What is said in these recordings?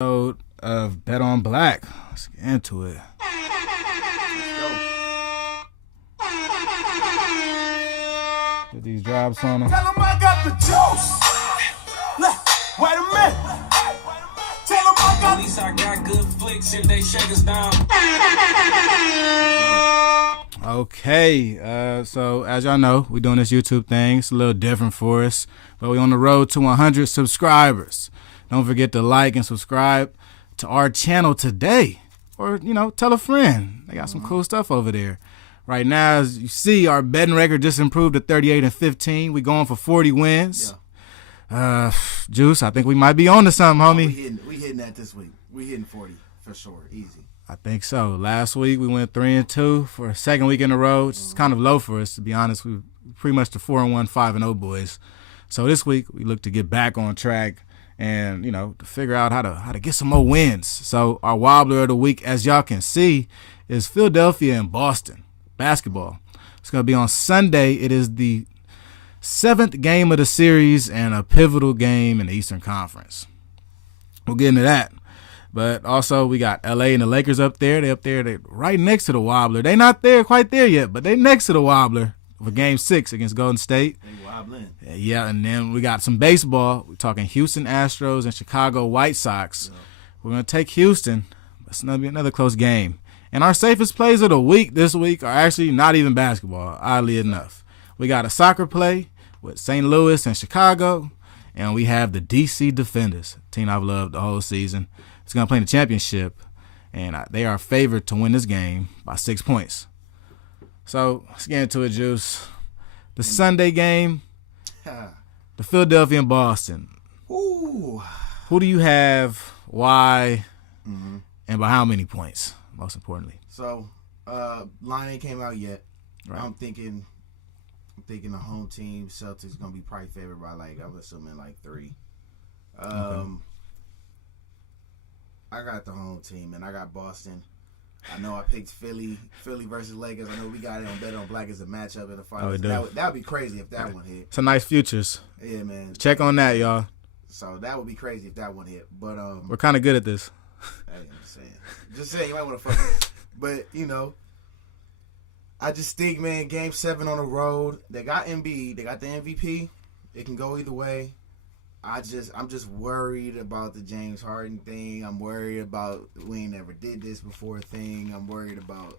Of Bet on Black. Let's get into it. Get these drops on them. Tell them I got the juice. Wait a minute. Tell them I got. At least I got good flicks if they shake us down. Okay, so as y'all know, we're doing this YouTube thing. It's a little different for us, but we're on the road to 100 subscribers. Don't forget to like and subscribe to our channel today, or tell a friend. They got some cool stuff over there. Right now, as you see, our betting record just improved to 38-15. We going for 40 wins. Yeah. Juice, I think we might be on to something, homie. We hitting that this week. We hitting 40 for sure, easy. I think so. Last week we went 3-2 for a second week in a row, which is kind of low for us, to be honest. We pretty much the 4-1, 5-0 boys. So this week we look to get back on track and to figure out how to get some more wins. So our wobbler of the week, as y'all can see, is Philadelphia and Boston basketball. It's going to be on Sunday. It is the 7th game of the series and a pivotal game in the Eastern Conference. We'll get into that. But also we got LA and the Lakers up there. They're right next to the wobbler. They not there quite there yet, but they next to the wobbler for Game 6 against Golden State. They wobbling. Yeah, and then we got some baseball. We're talking Houston Astros and Chicago White Sox. Yeah. We're going to take Houston. It's going to be another close game. And our safest plays of the week this week are actually not even basketball, oddly enough. We got a soccer play with St. Louis and Chicago, and we have the DC Defenders, a team I've loved the whole season. It's going to play in the championship, and they are favored to win this game by 6 points. So let's get into it, Juice. The Sunday game, the Philadelphia and Boston. Ooh. Who do you have, why, and by how many points, most importantly? So, line ain't came out yet. Right. I'm thinking the home team, Celtics, going to be probably favored by, I'm assuming, 3. Okay. I got the home team, and I got Boston. I know I picked Philly versus Lakers. I know we got it on Bet on Black as a matchup in the finals. That would be crazy if that one hit. Some nice futures. Yeah, man. Check on that, y'all. So that would be crazy if that one hit. But we're kind of good at this. Hey, I'm just saying, you might want to fuck with it. But I just think, man, Game 7 on the road. They got Embiid. They got the MVP. It can go either way. I'm just worried about the James Harden thing. I'm worried about we ain't never did this before thing. I'm worried about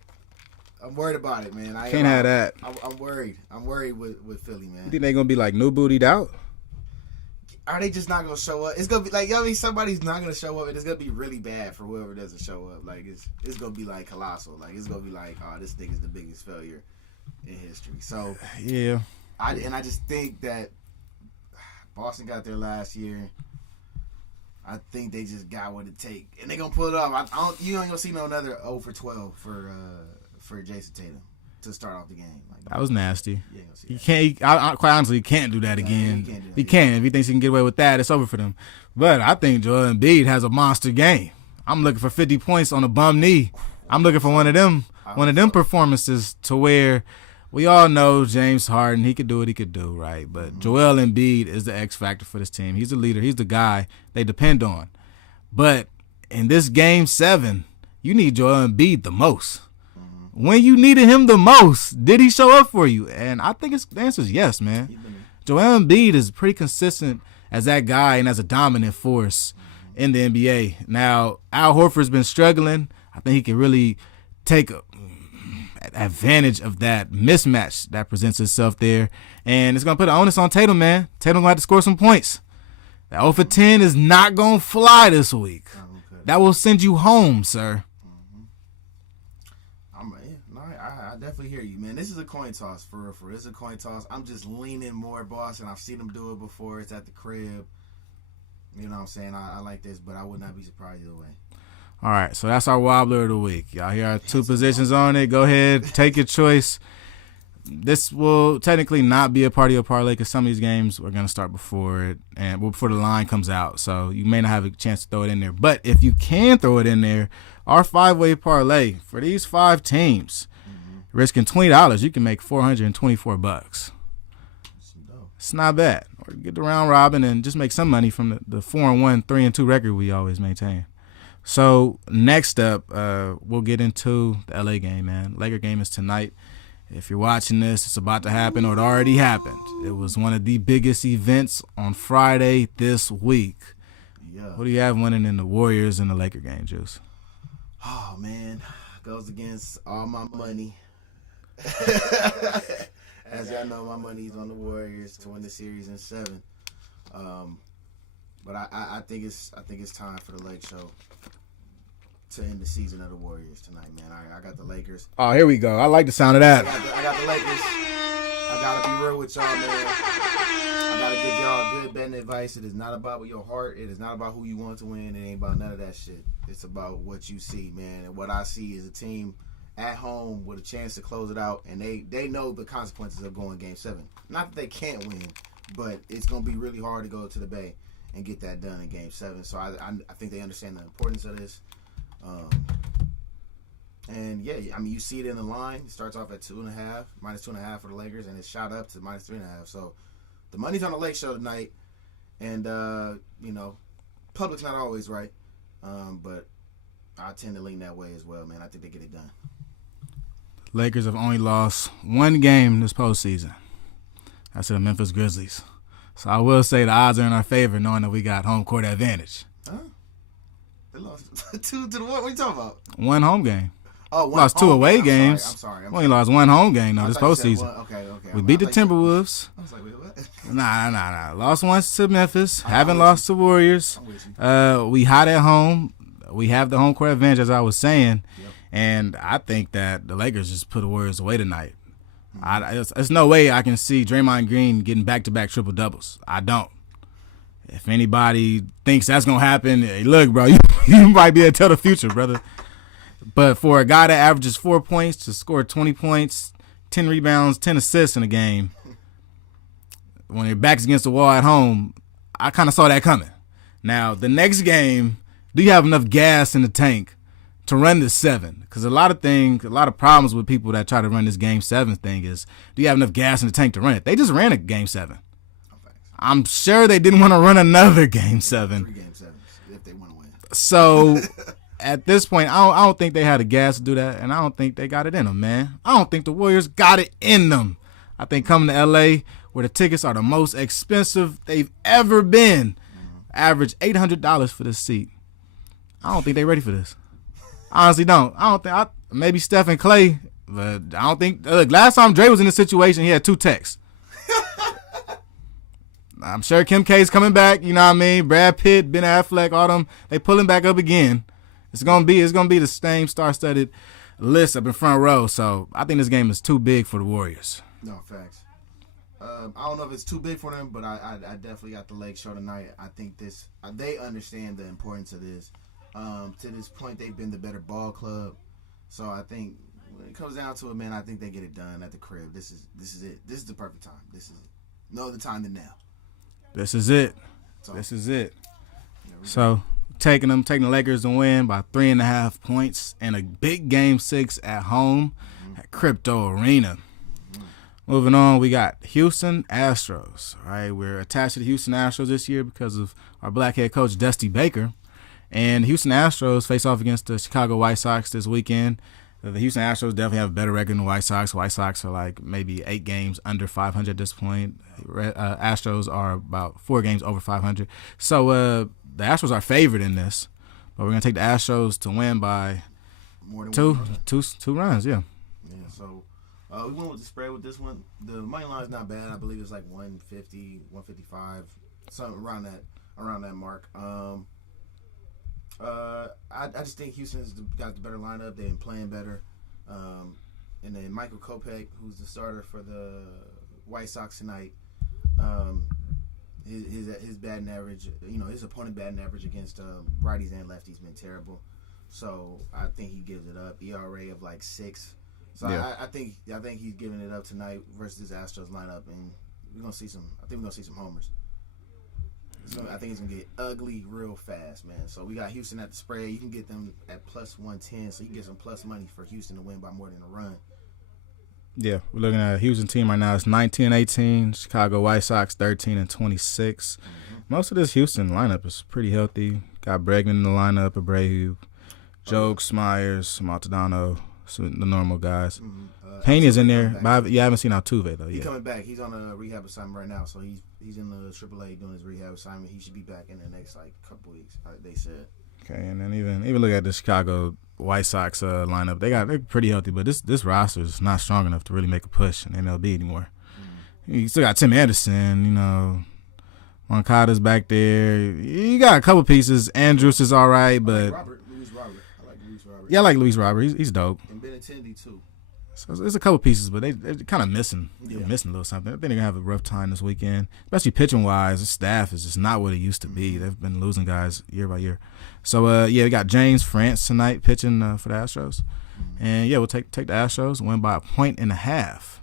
it, man. Can't have that. I'm worried. I'm worried with Philly, man. You think they gonna be new bootied out? Are they just not gonna show up? It's gonna be somebody's not gonna show up, and it's gonna be really bad for whoever doesn't show up. It's gonna be colossal. It's gonna be oh, this thing is the biggest failure in history. So yeah, I just think that Boston got there last year. I think they just got what it take, and they gonna pull it off. You ain't gonna see no another 0 for 12 for Jason Tatum to start off the game. That was nasty. You can't. Quite honestly, he can't do that again. He can't. If he thinks he can get away with that, it's over for them. But I think Joel Embiid has a monster game. I'm looking for 50 points on a bum knee. I'm looking for one of them performances to where we all know James Harden, he could do what he could do, right? But Joel Embiid is the X factor for this team. He's the leader. He's the guy they depend on. But in this Game 7, you need Joel Embiid the most. When you needed him the most, did he show up for you? And I think the answer is yes, man. Joel Embiid is pretty consistent as that guy and as a dominant force in the NBA. Now, Al Horford's been struggling. I think he can really take advantage of that mismatch that presents itself there. And it's going to put the onus on Tatum, man. Tatum going to have to score some points. That 0 for 10 is not going to fly this week. That will send you home, sir. I definitely hear you, man. This is a coin toss, for real. It's a coin toss. I'm just leaning more Boston. I've seen them do it before. It's at the crib. You know what I'm saying? I like this, but I would not be surprised either way. All right, so that's our wobbler of the week. Y'all hear our 2 positions on it. Go ahead, take your choice. This will technically not be a part of your parlay because some of these games we're going to start before it and before the line comes out. So you may not have a chance to throw it in there. But if you can throw it in there, our 5-way parlay for these 5 teams, risking $20, you can make $424. It's not bad. Or get the round robin and just make some money from the 4-1, 3-2 record we always maintain. So next up, we'll get into the LA game, man. Laker game is tonight. If you're watching this, it's about to happen or it already happened. It was one of the biggest events on Friday this week. Yeah. What do you have winning in the Warriors and the Laker game, Juice? Oh, man. Goes against all my money. As y'all know, my money's on the Warriors to win the series in 7. But I think it's time for the Lake Show to end the season of the Warriors tonight, man. I got the Lakers. Oh, here we go. I like the sound of that. I got the Lakers. I gotta be real with y'all, man. I gotta give y'all good betting advice. It is not about your heart. It is not about who you want to win. It ain't about none of that shit. It's about what you see, man. And what I see is a team at home with a chance to close it out, and they know the consequences of going Game 7. Not that they can't win, but it's gonna be really hard to go to the Bay and get that done in Game 7. So I think they understand the importance of this. And yeah, I mean, you see it in the line. It starts off at -2.5 for the Lakers, and it's shot up to -3.5. So the money's on the Lake Show tonight, and public's not always right, but I tend to lean that way as well, man. I think they get it done. Lakers have only lost one game this postseason. That's to the Memphis Grizzlies. So I will say the odds are in our favor, knowing that we got home court advantage. Huh? They lost 2 to the what? What are you talking about? One home game. Oh, lost 2 away games. I'm sorry. We only lost one home game though this postseason. Okay. We beat the Timberwolves. I was like, wait, what? Nah. Lost once to Memphis. Haven't lost to Warriors. I'm with you. We hot at home. We have the home court advantage, as I was saying. Yep. And I think that the Lakers just put the Warriors away tonight. There's no way I can see Draymond Green getting back-to-back triple-doubles. I don't. If anybody thinks that's going to happen, hey, look, bro, you might be able to tell the future, brother. But for a guy that averages 4 points to score 20 points, 10 rebounds, 10 assists in a game, when your back's against the wall at home, I kind of saw that coming. Now, the next game, do you have enough gas in the tank to run this 7? Because a lot of problems with people that try to run this Game 7 thing is, do you have enough gas in the tank to run it? They just ran a Game 7. I'm sure they didn't want to run another Game 7. 3 Game 7s if they want to win. So at this point, I don't think they had the gas to do that, and I don't think they got it in them, man. I don't think the Warriors got it in them. I think coming to L.A., where the tickets are the most expensive they've ever been, average $800 for this seat. I don't think they're ready for this. I honestly don't. Maybe Steph and Clay, but I don't think. Look, last time Dre was in this situation, he had 2 texts. I'm sure Kim K's coming back. You know what I mean? Brad Pitt, Ben Affleck, all them. They pulling back up again. It's gonna be the same star-studded list up in front row. So I think this game is too big for the Warriors. No, facts. I don't know if it's too big for them, but I definitely got the Lake Show tonight. I think they understand the importance of this. To this point, they've been the better ball club. So I think when it comes down to it, man, I think they get it done at the crib. This is it. This is the perfect time. This is no other time than now. This is it. This is it. So taking the Lakers to win by 3.5 points in a big Game 6 at home at Crypto Arena. Moving on, we got Houston Astros. All right, we're attached to the Houston Astros this year because of our black head coach, Dusty Baker. And Houston Astros face off against the Chicago White Sox this weekend. The Houston Astros definitely have a better record than the White Sox. White Sox are like maybe 8 games under 500 at this point. Astros are about 4 games over 500. So the Astros are favored in this. But we're going to take the Astros to win by More than two runs, yeah. Yeah, so we went with the spread with this one. The money line is not bad. I believe it's like 150, 155, something around that mark. I just think Houston's got the better lineup. They've been playing better. And then Michael Kopech, who's the starter for the White Sox tonight, his batting average, his opponent batting average against righties and lefties been terrible. So I think he gives it up. ERA of like 6. So yeah. I think he's giving it up tonight versus this Astros lineup, and we're gonna see some. I think we're gonna see some homers. I think it's going to get ugly real fast, man. So we got Houston at the spread. You can get them at plus 110, so you can get some plus money for Houston to win by more than a run. Yeah, we're looking at a Houston team right now. It's 19-18. Chicago White Sox 13-26. Most of this Houston lineup is pretty healthy. Got Bregman in the lineup, Abreu, Jokes, Myers, Maldonado, so the normal guys. Pena's in there, but I haven't seen Altuve though. He's coming back. He's on a rehab assignment right now, so he's in the AAA doing his rehab assignment. He should be back in the next couple weeks. They said. Okay, and then even look at the Chicago White Sox lineup. They're pretty healthy, but this roster is not strong enough to really make a push in MLB anymore. You still got Tim Anderson, Moncada's back there. You got a couple pieces. Andrews is all right, but Luis Robert. I like Luis Robert. Yeah, I like Luis Robert. He's dope. And Benintendi too. So there's a couple pieces, but they're kind of missing. They're missing a little something. I think they're gonna have a rough time this weekend, especially pitching wise. The staff is just not what it used to be. They've been losing guys year by year. So we got James France tonight pitching for the Astros, and we'll take the Astros, win by 1.5.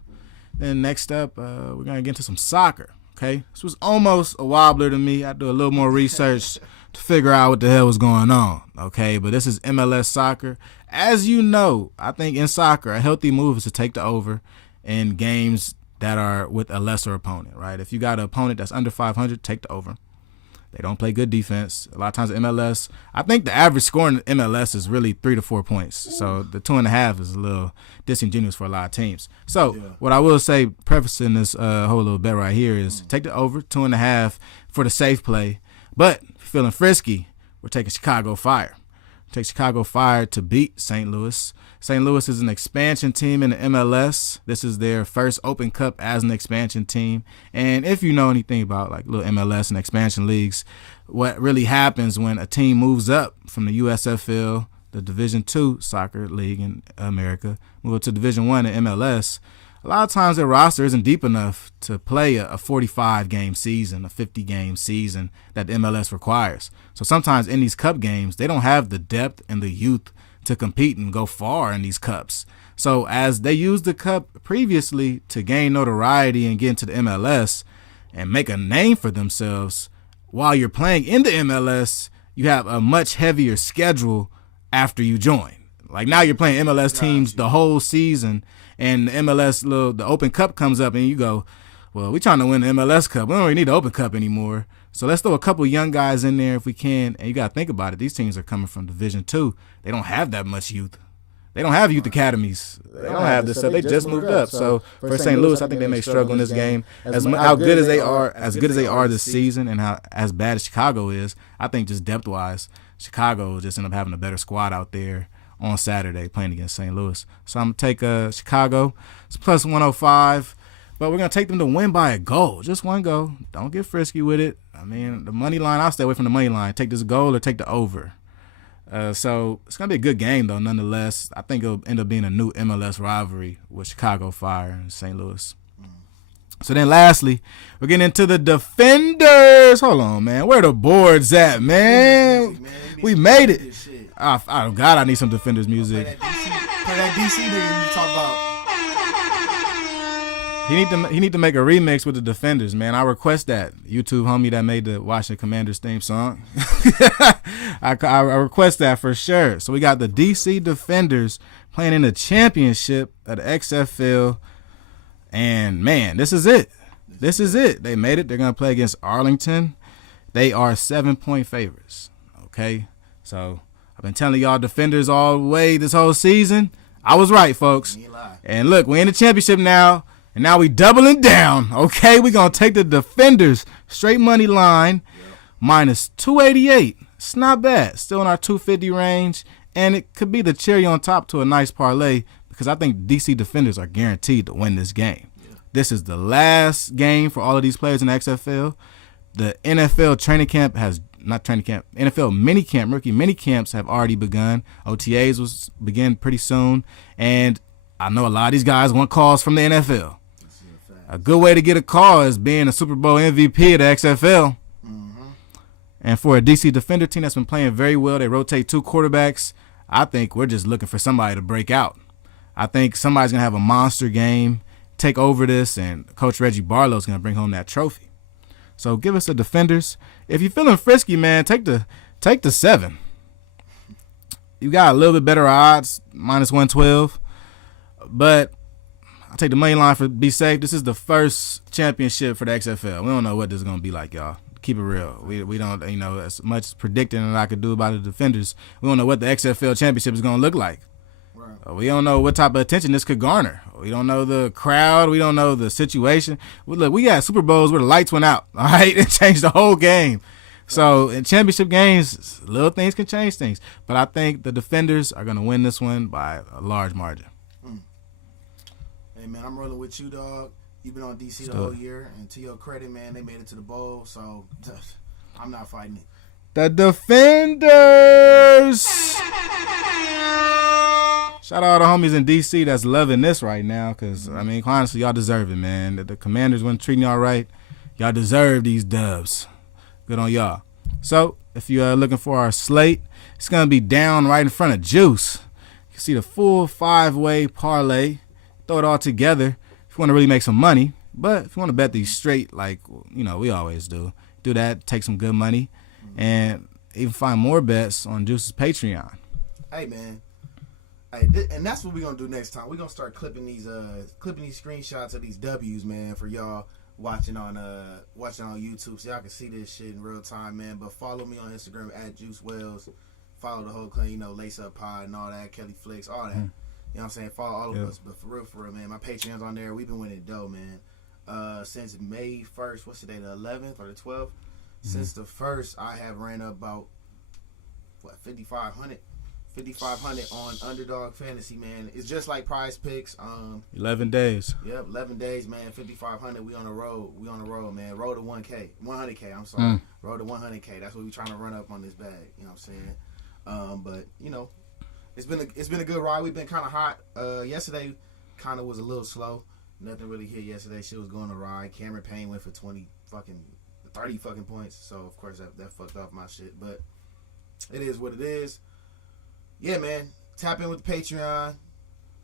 Then next up, we're gonna get into some soccer. Okay, this was almost a wobbler to me. I do a little more research to figure out what the hell was going on. Okay, but this is MLS soccer. As you know, I think in soccer, a healthy move is to take the over in games that are with a lesser opponent, right? If you got an opponent that's under 500, take the over. They don't play good defense. A lot of times in MLS, I think the average score in MLS is really 3 to 4 points. So the 2.5 is a little disingenuous for a lot of teams. So what I will say, prefacing this whole little bet right here, is take the over 2.5 for the safe play. But if you're feeling frisky, we're taking Chicago Fire. Take Chicago Fire to beat St. Louis. St. Louis is an expansion team in the MLS. This is their first Open Cup as an expansion team. And if you know anything about like little MLS and expansion leagues, what really happens when a team moves up from the USFL, the Division II soccer league in America, move up to Division I in MLS, a lot of times their roster isn't deep enough to play a 45-game season, a 50-game season that the MLS requires. So sometimes in these cup games, they don't have the depth and the youth to compete and go far in these cups. So as they used the cup previously to gain notoriety and get into the MLS and make a name for themselves, while you're playing in the MLS, you have a much heavier schedule after you join. Like now you're playing MLS teams the whole season, and the MLS the Open Cup comes up, and you go, well, we're trying to win the MLS Cup. We don't really need the Open Cup anymore. So let's throw a couple young guys in there if we can. And you got to think about it. These teams are coming from Division II. They don't have that much youth. They don't have youth academies. They don't have this stuff. They just moved up. So for St. Louis, I think they may struggle in this game. How good as they are this season, and as bad as Chicago is, I think just depth-wise, Chicago will just end up having a better squad out there on Saturday playing against St. Louis. So I'm going to take Chicago. It's plus 105. But we're going to take them to win by a goal. Just one goal. Don't get frisky with it. I mean, the money line, I'll stay away from the money line. Take this goal or take the over. So it's going to be a good game, though, nonetheless. I think it'll end up being a new MLS rivalry with Chicago Fire and St. Louis. So then lastly, we're getting into the defenders. Hold on, man. Where the boards at, man? We made it. Oh, God, I need some defenders music. Play that DC nigga you talk about. He need to make a remix with the Defenders, man. I request that. YouTube homie that made the Washington Commanders theme song. I request that for sure. So we got the DC Defenders playing in the championship of the XFL. And, man, this is it. This is it. They made it. They're going to play against Arlington. They are 7-point favorites. Okay? So I've been telling y'all Defenders all the way this whole season. I was right, folks. And look, we're in the championship now. And now we doubling down, okay? We're going to take the Defenders straight money line, minus 288. It's not bad. Still in our 250 range. And it could be the cherry on top to a nice parlay because I think DC Defenders are guaranteed to win this game. This is the last game for all of these players in the XFL. The NFL training camp has, not training camp, NFL minicamp, rookie minicamps have already begun. OTAs will begin pretty soon. And I know a lot of these guys want calls from the NFL. A good way to get a call is being a Super Bowl MVP of the XFL. And for a DC Defender team that's been playing very well, they rotate 2 quarterbacks. I think we're just looking for somebody to break out. I think somebody's going to have a monster game, take over this, and Coach Reggie Barlow's going to bring home that trophy. So give us the Defenders. If you're feeling frisky, man, take the 7. You got a little bit better odds, minus 112. But I take the money line for be safe. This is the first championship for the XFL. We don't know what this is gonna be like, y'all. Keep it real. We don't, as much predicting that I could do about the Defenders, we don't know what the XFL championship is gonna look like. Right. We don't know what type of attention this could garner. We don't know the crowd. We don't know the situation. Look, we got Super Bowls where the lights went out. All right, it changed the whole game. So in championship games, little things can change things. But I think the Defenders are gonna win this one by a large margin. Hey, man, I'm rolling with you, dog. You've been on DC the whole year, and to your credit, man, they made it to the bowl, so I'm not fighting it. The Defenders! Shout out to all the homies in DC that's loving this right now, because, honestly, y'all deserve it, man. The Commanders weren't treating y'all right. Y'all deserve these dubs. Good on y'all. So, if you're looking for our slate, it's going to be down right in front of Juice. You can see the full 5-way parlay. Throw it all together if you want to really make some money. But if you want to bet these straight, like, we always do that, take some good money, and even find more bets on Juice's Patreon. Hey, man. Hey, and that's what we're going to do next time. We're going to start clipping these screenshots of these W's, man, for y'all watching on YouTube so y'all can see this shit in real time, man. But follow me on Instagram at Juice Wells. Follow the whole clan, Lace Up Pod and all that, Kelly Flicks, all that. You know what I'm saying? Follow all of us. But for real, man, my Patreon's on there. We've been winning dough, man. Since May 1st, what's today, the 11th or the 12th? Since the 1st, I have ran up about, 5,500 on Underdog Fantasy, man. It's just like Prize Picks. 11 days. Yep, 11 days, man. 5,500. We on the road. Man. Road to 100K. I'm sorry. Road to 100K. That's what we trying to run up on this bag. You know what I'm saying? But it's been a good ride. We've been kind of hot. Yesterday kind of was a little slow. Nothing really hit yesterday. Shit was going to ride. Cameron Payne went for 30 fucking points. So of course that fucked off my shit. But it is what it is. Yeah, man. Tap in with the Patreon.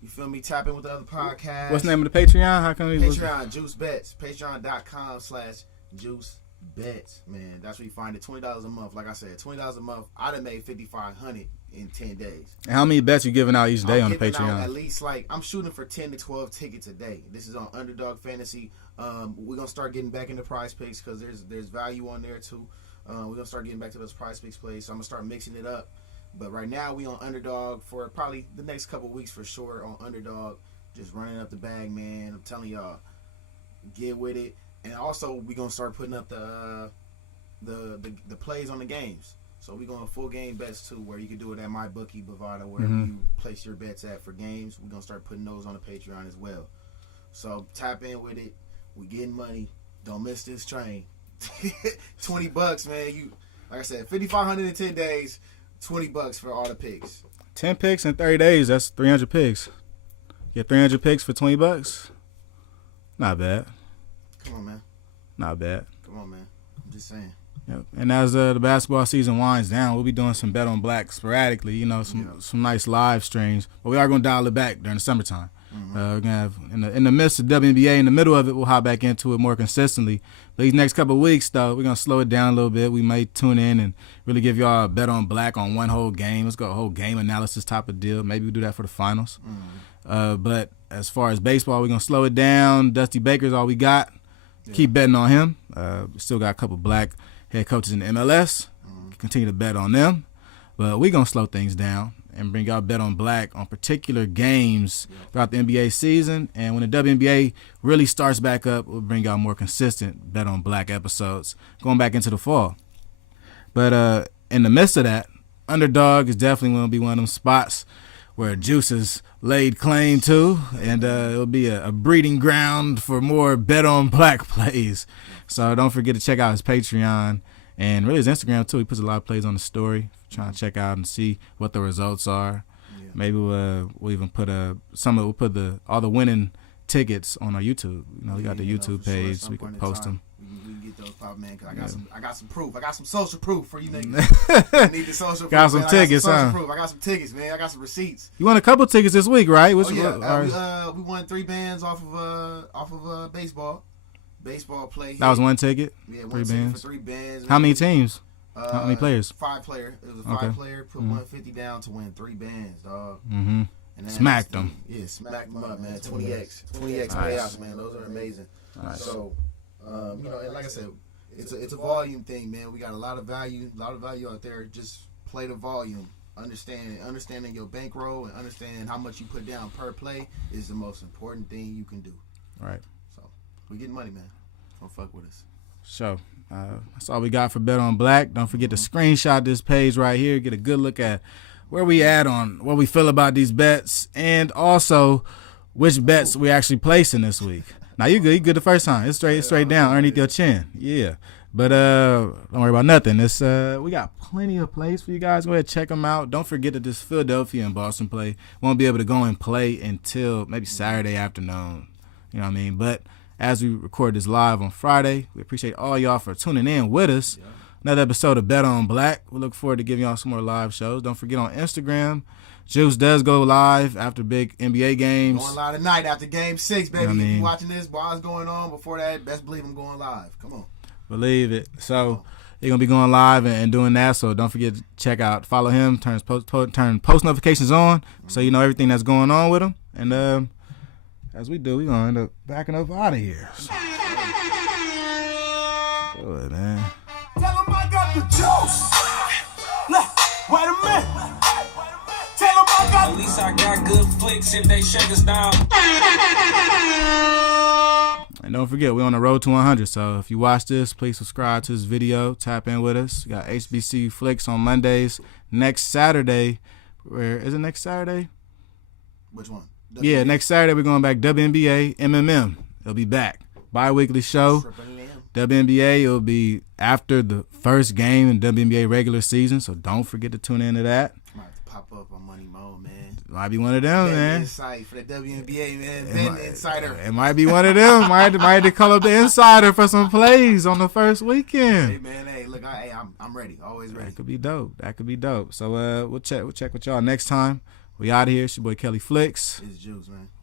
You feel me? Tap in with the other podcasts. What's the name of the Patreon? How can we Patreon, Juice Bets. Patreon.com/Juice Bets, man. That's where you find it. $20 a month. Like I said, $20 a month. I done made $5,500 in 10 days. And how many bets you giving out each day on the Patreon? Out at least I'm shooting for 10 to 12 tickets a day. This is on Underdog Fantasy. We're gonna start getting back into Prize Picks because there's value on there too. We're gonna start getting back to those Prize Picks plays. So I'm gonna start mixing it up. But right now we on Underdog for probably the next couple weeks for sure on Underdog. Just running up the bag, man. I'm telling y'all, get with it. And also we gonna start putting up the plays on the games. So we going full game bets too, where you can do it at MyBookie, Bovada, wherever you place your bets at for games. We're gonna start putting those on the Patreon as well. So tap in with it. We getting money. Don't miss this train. $20, man. You like I said, 5,500 in 10 days. $20 for all the picks. 10 picks in 30 days. That's 300 picks. Get 300 picks for $20. Not bad. Come on, man. Not bad. Come on, man. I'm just saying. Yep. And as the basketball season winds down, we'll be doing some Bet on Black sporadically. Some nice live streams. But we are going to dial it back during the summertime. We're gonna have in the midst of WNBA, in the middle of it, we'll hop back into it more consistently. But these next couple of weeks, though, we're gonna slow it down a little bit. We may tune in and really give y'all a Bet on Black on one whole game. Let's go a whole game analysis type of deal. Maybe we'll do that for the finals. But as far as baseball, we're gonna slow it down. Dusty Baker's all we got. Yeah. Keep betting on him. We still got a couple black head coaches in the MLS. Continue to bet on them. But we're gonna slow things down and bring y'all Bet on Black on particular games throughout the NBA season. And when the WNBA really starts back up, we'll bring y'all more consistent Bet on Black episodes going back into the fall. But in the midst of that, Underdog is definitely going to be one of them spots where Juice is laid claim to, and it'll be a breeding ground for more Bet on Black plays. So don't forget to check out his Patreon and really his Instagram too. He puts a lot of plays on the story. Trying to check out and see what the results are. Yeah. Maybe we'll even put all the winning tickets on our YouTube. We got the YouTube page. So we can post them. We can get those pop, man. Cause I got some proof. I got some social proof for you niggas. I need the social proof. Got some tickets, I got some tickets, man. I got some receipts. You won a couple tickets this week, right? We won 3 bands off of baseball play. That was one ticket. Yeah, 3 bands. For 3 bands. How many teams? How many players? 5 player. It was a 5 player. Put 150 down to win 3 bands, dog. And Smacked them. Yeah, smacked them up, man. 20x Nice. payouts, man. Those are amazing. Nice. So, you know, and like I said, it's a volume thing, man. We got a lot of value out there. Just play the volume. Understanding your bankroll and understanding how much you put down per play is the most important thing you can do. Right. So we getting money, man. Don't fuck with us. So that's all we got for Bet on Black. Don't forget to screenshot this page right here. Get a good look at where we at on what we feel about these bets, and also which bets we actually placing this week. Now you good. You good the first time. It's straight down underneath your chin. Yeah. But don't worry about nothing. It's we got plenty of plays for you guys. Go ahead, check them out. Don't forget that this Philadelphia and Boston play won't be able to go and play until maybe Saturday afternoon. You know what I mean? But as we record this live on Friday, we appreciate all y'all for tuning in with us. Yeah. Another episode of Bet on Black. We look forward to giving y'all some more live shows. Don't forget on Instagram, Juice does go live after big NBA games. Going live tonight after Game 6, baby. You know what I mean? If you're watching this while it's going on, before that, best believe I'm going live. Come on. Believe it. So you're going to be going live and doing that. So don't forget to check out, follow him, turn post notifications on so you know everything that's going on with him. And as we do, we're going to end up backing up out of here. So, good, man. Tell him I got the juice. Wait a minute. Tell him I got. At least I got good flicks if they shake us down. And don't forget, we're on the road to 100. So if you watch this, please subscribe to this video. Tap in with us. We got HBC Flicks on Mondays. Next Saturday, where is it next Saturday? Which one? Yeah, next Saturday we're going back. WNBA, MMM. It'll be back. Bi-weekly show. WNBA, it'll be after the first game in WNBA regular season, so don't forget to tune into that. Might have to pop up on Money Mo, man. Might be one of them, man. Insight for the WNBA, man. Ben Insider. It might be one of them. might have to call up the insider for some plays on the first weekend. Hey, man, hey, look, I'm ready. Always ready. That could be dope. So we'll check with y'all next time. We out of here. It's your boy Kelly Flicks. It's Juice, man.